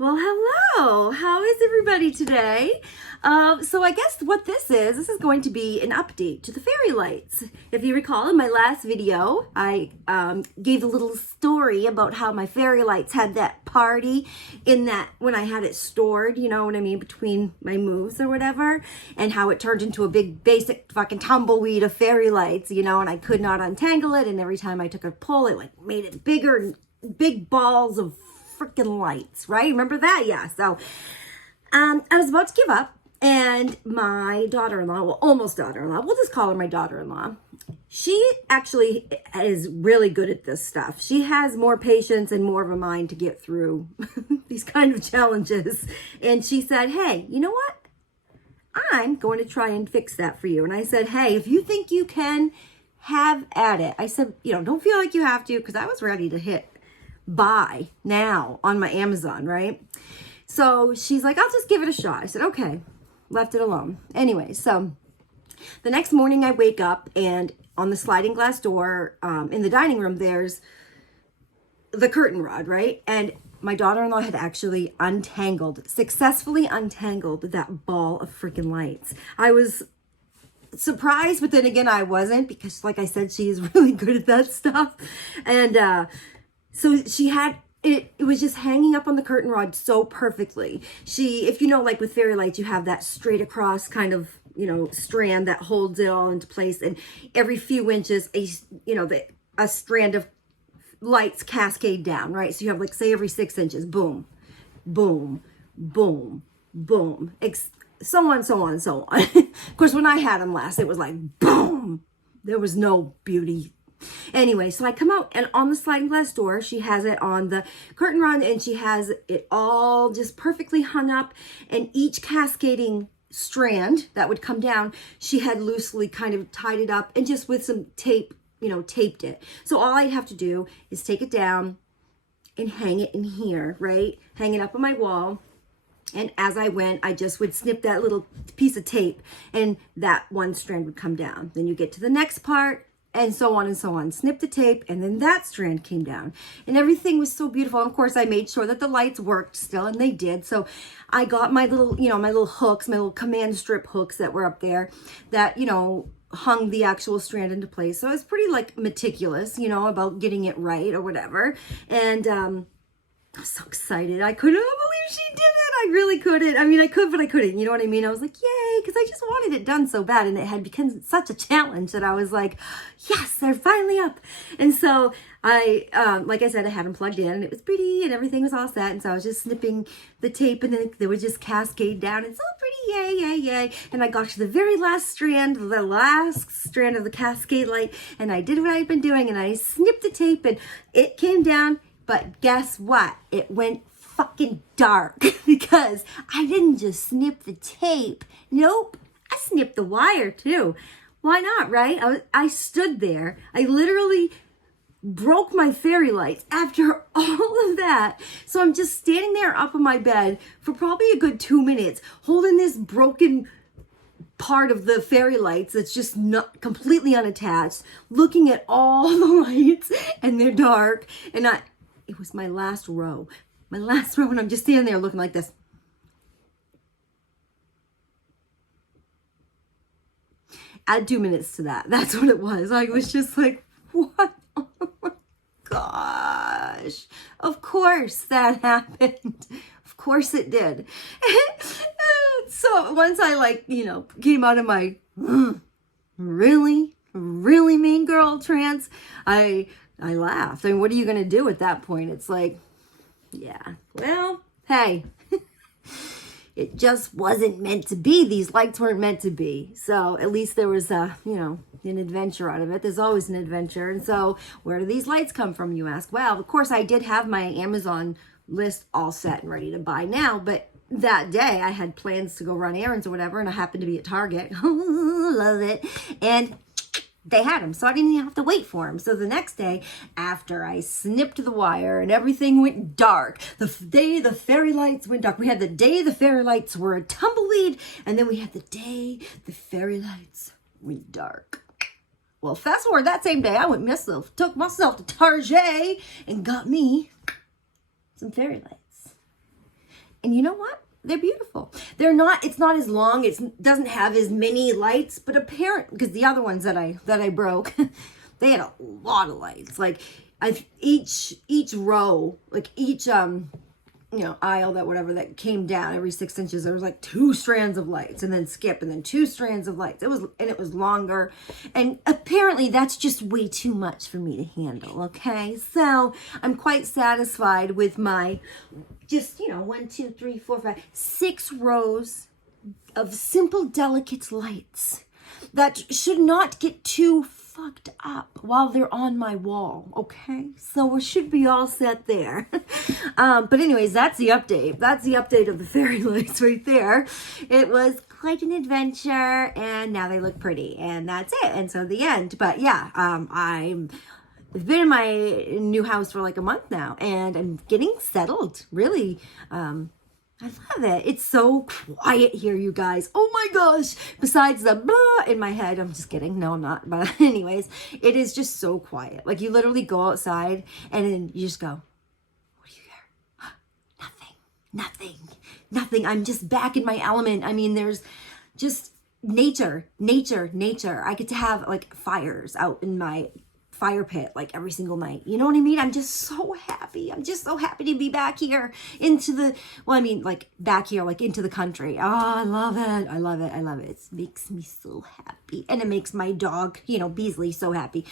Well, hello. How is everybody today? So I guess what this is going to be an update to the fairy lights. If you recall in my last video, I gave a little story about how my fairy lights had that party in that when I had it stored, you know what I mean, between my moves or whatever, and how it turned into a big basic fucking tumbleweed of fairy lights, you know, and I could not untangle it, and every time I took a pull, it like made it bigger and big balls of freaking lights, right? Remember that? Yeah. So I was about to give up, and my daughter-in-law, well, almost daughter-in-law, we'll just call her my daughter-in-law. She actually is really good at this stuff. She has more patience and more of a mind to get through these kind of challenges. And she said, hey, you know what? I'm going to try and fix that for you. And I said, hey, if you think you can, have at it. I said, you know, don't feel like you have to, because I was ready to hit buy now on my Amazon, right? So she's like, I'll just give it a shot. I said, okay, left it alone. Anyway, so the next morning I wake up, and on the sliding glass door in the dining room, there's the curtain rod, right? And my daughter-in-law had actually successfully untangled that ball of freaking lights. I was surprised, but then again, I wasn't, because like I said, she is really good at that stuff. And so she had it was just hanging up on the curtain rod so perfectly. If you know, like with fairy lights, you have that straight across kind of, you know, strand that holds it all into place, and every few inches a strand of lights cascade down, right? So you have, like, say every 6 inches, boom, boom, boom, boom, so on, so on, so on. Of course, when I had them last, it was like boom. There was no beauty. Anyway, so I come out, and on the sliding glass door, she has it on the curtain rod, and she has it all just perfectly hung up, and each cascading strand that would come down, she had loosely kind of tied it up and just with some tape, you know, taped it. So all I'd have to do is take it down and hang it in here, right? Hang it up on my wall. And as I went, I just would snip that little piece of tape, and that one strand would come down. Then you get to the next part, and so on and so on. Snip the tape, and then that strand came down. And everything was so beautiful. And of course, I made sure that the lights worked still, and they did. So I got my little, you know, my little hooks, my little command strip hooks that were up there that, you know, hung the actual strand into place. So I was pretty, like, meticulous, you know, about getting it right or whatever. And I was so excited. I couldn't believe she did it. I really couldn't. I mean, I could, but I couldn't. You know what I mean? I was like, yay, because I just wanted it done so bad. And it had become such a challenge that I was like, yes, they're finally up. And so I, like I said, I had them plugged in, and it was pretty, and everything was all set. And so I was just snipping the tape, and then they would just cascade down. It's all pretty, yay, yay, yay. And I got to the very last strand of the cascade light, and I did what I had been doing, and I snipped the tape, and it came down. But guess what? It went fucking dark because I didn't just snip the tape. Nope. I snipped the wire too. Why not, right? I stood there. I literally broke my fairy lights after all of that. So I'm just standing there up on my bed for probably a good 2 minutes, holding this broken part of the fairy lights that's just not completely unattached, looking at all the lights, and they're dark. And it was my last row, and I'm just standing there looking like this. Add 2 minutes to that. That's what it was. I was just like, what? Oh my gosh. Of course that happened. Of course it did. So once I, like, you know, came out of my really Maine girl trance, I laughed. I mean, what are you going to do at that point? It's like, yeah, well, hey, it just wasn't meant to be. These lights weren't meant to be. So at least there was you know, an adventure out of it. There's always an adventure. And so where do these lights come from, you ask? Well, of course, I did have my Amazon list all set and ready to buy now, but that day I had plans to go run errands or whatever, and I happened to be at Target. Love it. And they had them, so I didn't even have to wait for them. So the next day, after I snipped the wire and everything went dark, the day the fairy lights went dark. We had the day the fairy lights were a tumbleweed, and then we had the day the fairy lights went dark. Well, fast forward that same day, took myself to Target and got me some fairy lights. And you know what? They're beautiful. They're not, it's not as long, it doesn't have as many lights, but apparent, because the other ones that I broke, they had a lot of lights. Like each row, like each aisle that came down every 6 inches, there was like 2 strands of lights, and then skip, and then 2 strands of lights. It was longer, and apparently that's just way too much for me to handle. Okay, so I'm quite satisfied with my just 1, 2, 3, 4, 5, 6 rows of simple, delicate lights that should not get too fucked up while they're on my wall. Okay, so we should be all set there. But anyways, that's the update. That's the update of the fairy lights right there. It was quite an adventure, and now they look pretty, and that's it. And so the end. But yeah, I've been in my new house for like a month now, and I'm getting settled. Really, I love it. It's so quiet here, you guys. Oh my gosh. Besides the blah in my head. I'm just kidding. No, I'm not. But anyways, it is just so quiet. Like you literally go outside and then you just go, what do you hear? Nothing. I'm just back in my element. I mean, there's just nature. I get to have like fires out in my fire pit like every single night. You know what I mean? I'm just so happy. I'm just so happy to be back here back here, like into the country. Oh, I love it. It makes me so happy. And it makes my dog, Beasley, so happy.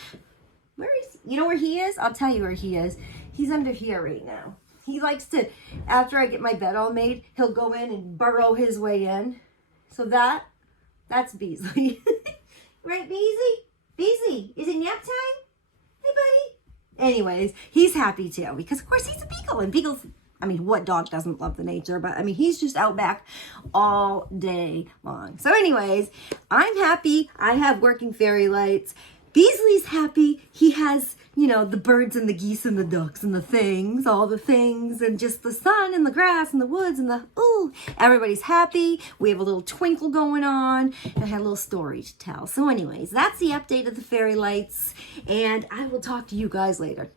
Where is, where he is? I'll tell you where he is. He's under here right now. He likes to, after I get my bed all made, he'll go in and burrow his way in. So that's Beasley. Right, Beasley? Beasley, is it nap time? Hey, buddy. Anyways, he's happy too, because of course he's a beagle, and beagles, what dog doesn't love the nature? But he's just out back all day long. So anyways, I'm happy. I have working fairy lights. Beasley's happy. He has, the birds and the geese and the ducks and the things, all the things, and just the sun and the grass and the woods and everybody's happy. We have a little twinkle going on, and I had a little story to tell. So anyways, that's the update of the fairy lights, and I will talk to you guys later.